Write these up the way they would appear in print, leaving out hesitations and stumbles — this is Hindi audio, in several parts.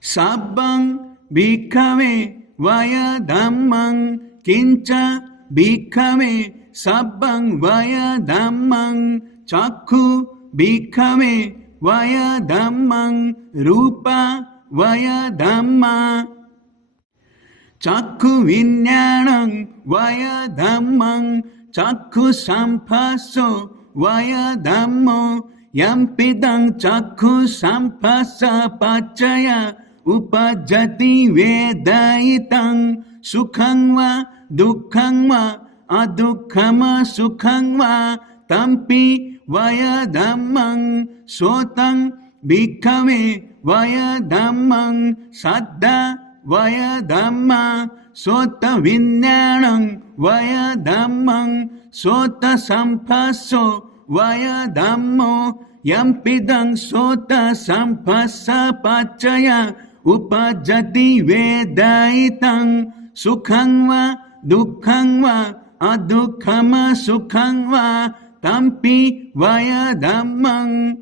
sabbang bhikkhave vaya dhammang kincha bhikkhave sabbang vaya dhammang chakku bhikkhave vaya dhammang rupa vaya dhamma chakku vinnyanang vaya dhammang chakku samphaso vaya dhammo yampidang chakku sampasa pacaya upajjati vedaitang sukhang va dukkhang va adukhama sukhang va tampi vaya dhammang sotang bhikkhave vaya dhammang saddha vaya dhamma sota vinnyanang vaya dhammang sota samphaso vaya dhammo yampidang sota sampasa pacaya upajjati vedaitang sukhang va dukkhang va adukhama sukhang va tampi vaya dhammang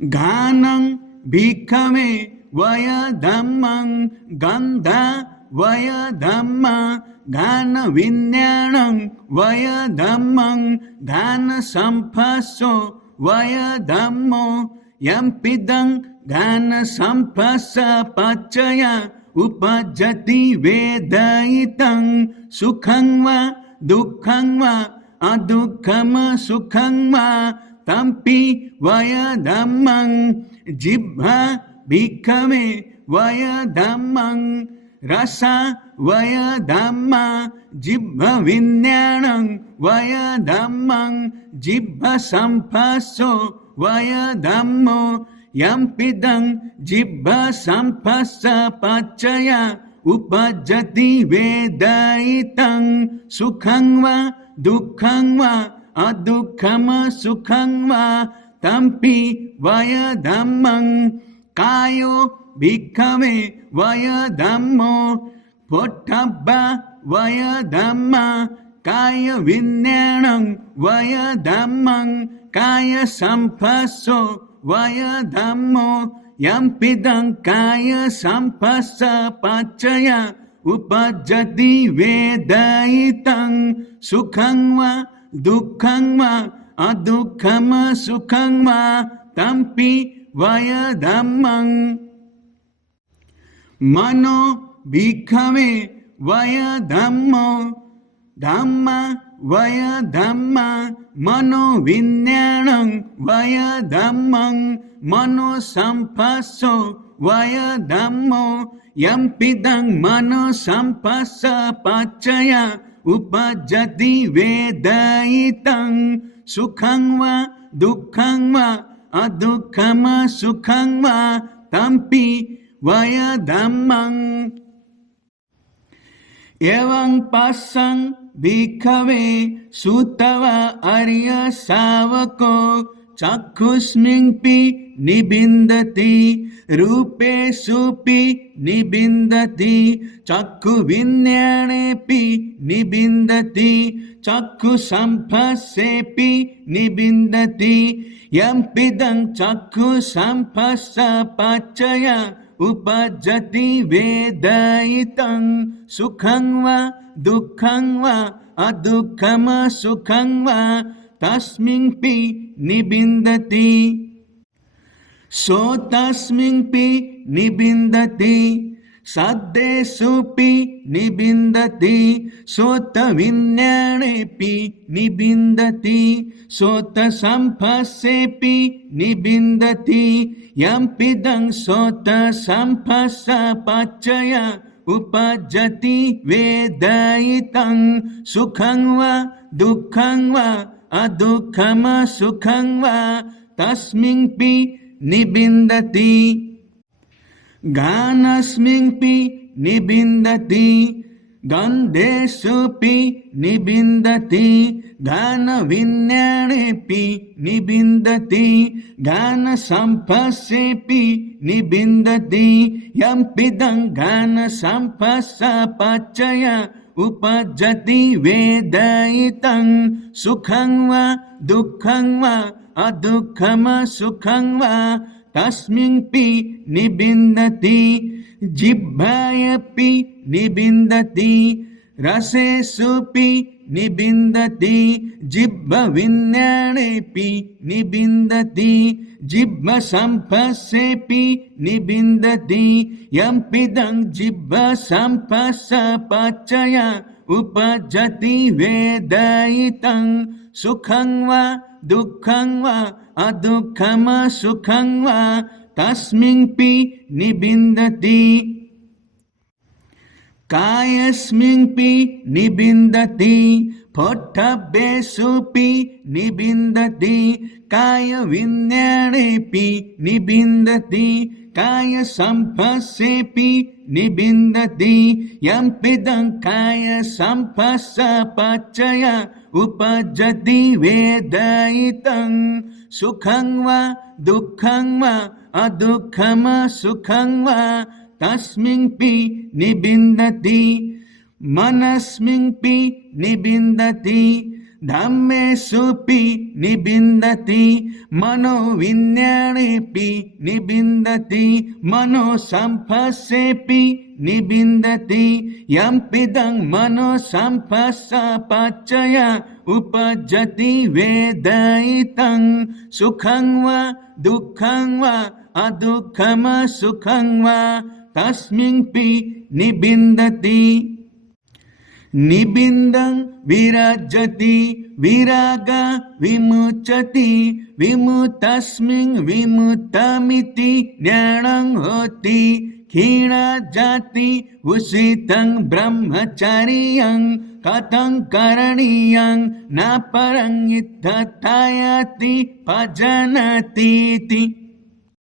ghanang bhikkhave vaya dhammang gandha vaya dhamma ghana vinnyanang vaya dhammang ghana samphaso vaya dhammo yampidang ghana sampasa pacaya upajjati vedaitang sukhang va dukkhang va adukhama sukhang va tampi vaya dhammang jibha bhikkhave vaya dhammang rasa vaya dhamma jibha vinnyanang vaya dhammang jibha samphaso vaya dhammo yampidang jibha sampasa pacaya upajjati vedaitang sukhang va dukkhang va adukhama sukhang va tampi vaya dhammang kayo bhikkhave vaya dhammo pottabha vaya dhamma kaya vinnyanang vaya dhammang kaya samphaso vaya dhammo yampidang kaya sampasa pacaya upajjati vedaitang sukhang va dukkhang va adukhama sukhang va tampi vaya dhammang mano bhikkhave vaya dhammo dhamma vaya dhamma mano vinnyanang vaya dhammang mano samphaso vaya dhammo yampidang mano sampasa pacaya upajjati vedaitang sukhang va dukkhang va adukhama sukhang va tampi vaya dhammang evang pasang bhikkhave sutava arya savako chakhusmingpi nibindati rupe supi nibindati chakku vinyanepi nibindati chakku samphasepi nibindati yampidang chakku sampasa pacaya upajjati vedaitang sukhang va dukkhang va adukhama sukhang va tasmingpi nibindati so tasmingpi nibindati saddesupi nibindati sota vinyanepi nibindati sota samphasepi nibindati yampidang sota sampasa pacaya upajjati vedaitang sukhang va dukkhang va adukhama sukhang va tasmingpi nibindati ganasmingpi nibindati gandesupi nibindati gana vinyanepi nibindati gana samphasepi nibindati yampidang gana sampasa pacaya upajjati vedaitang sukhang va dukkhang va adukhama sukhang va तस्मिन्पि निबिन्दति जिह्वायपि निबिन्दति रसेषुपि निबिन्दति जिह्वविज्ञानेऽपि निबिन्दति जिह्वसम्पस्सेऽपि निबिन्दति यम्पिदं जिह्वसम्पस्सपचय उपजति वेदयितं सुखं वा दुःखं वा अदुःखं सुखं वा तस्मिन्पि निबिन्दति कायस्मिन्पि निबिन्दति पोट्टभ्येषुपि निबिन्दति कायविज्ञानेऽपि निबिन्दति कायसम्पस्सेऽपि निबिन्दति यम्पिदं कायसम्पस्सपचय उपजति वेदयितं सुखं वा दुःखं वा अदुःखं सुखं वा तस्मिन्पि निबिन्दति मनस्मिन्पि निबिन्दति धम्मेषुपि निबिन्दति मनोविज्ञानेऽपि निबिन्दति मनोसम्पस्सेऽपि निबिन्दति यम्पिदं मनोसम्पस्सपचय उपजति वेदयितं सुखं वा दुःखं वा अदुःखं सुखं वा तस्मिन्पि निबिन्दति निबिन्दं विराजति विराग विमुच्यति विमुक्तस्मिन् विमुक्तमिति ज्ञानं होति क्षीणजाति उषितं ब्रह्मचर्यं कथं करणीयं न परं यथायति भजनतीति।